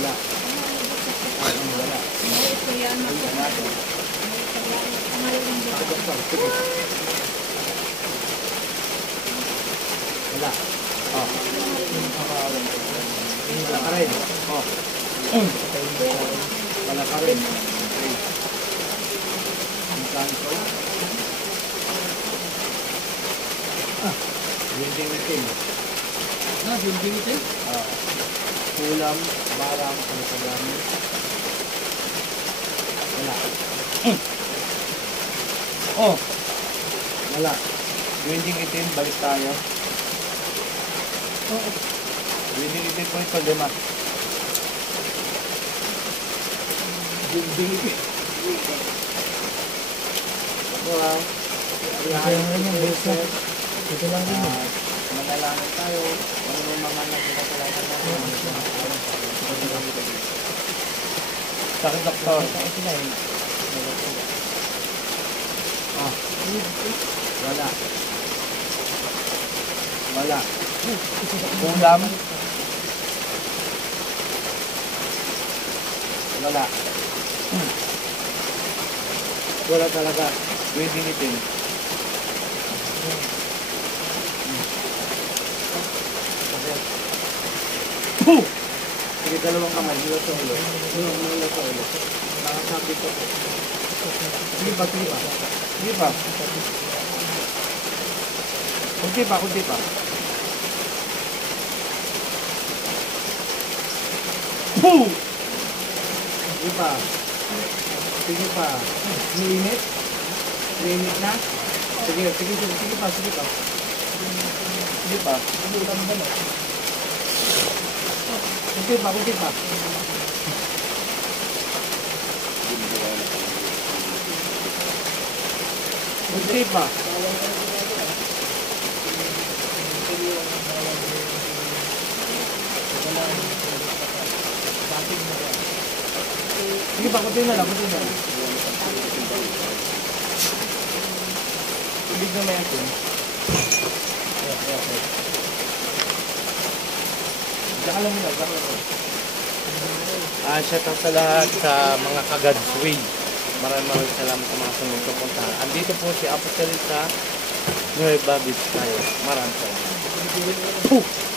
Wala. Wala. Wala. Oh. Wala ka rin. Oh. Wala ka rin. Building itim. Building itim? Kulam, barang, pangsagamit. Wala. Oh. Wala. Building itim, balik tayo. Building itim po ito, lima. Building itim. Wow. Ito lang din. Manalangin tayo. Kung may mga nagkakalaman natin. Sakit doktor. Wala. Wala. Ulam. Wala. Wala talaga. Pwedeng itim. Sige, dalawang kamay. Hilo sa ulo. Hilo sa ulo. Nakasabit ko. Sige pa, sige pa. Sige pa. Kunti pa, kunti pa. Sige pa. Sige pa. Minit? Minit na? Sige, sige, sige, sige pa, sige pa. Sige pa. Kunti pa, kunti pa. Kunti pa. Sige pa, kunti na lang, kunti na lang. Ibig na may atin. Saka lang muna, saka lang muna. Shout out sa lahat sa mga kagadsway. Maraming salamat sa mga sumusuporta. Andito po si Apo sa Nueva Vizcaya. Maraming salamat.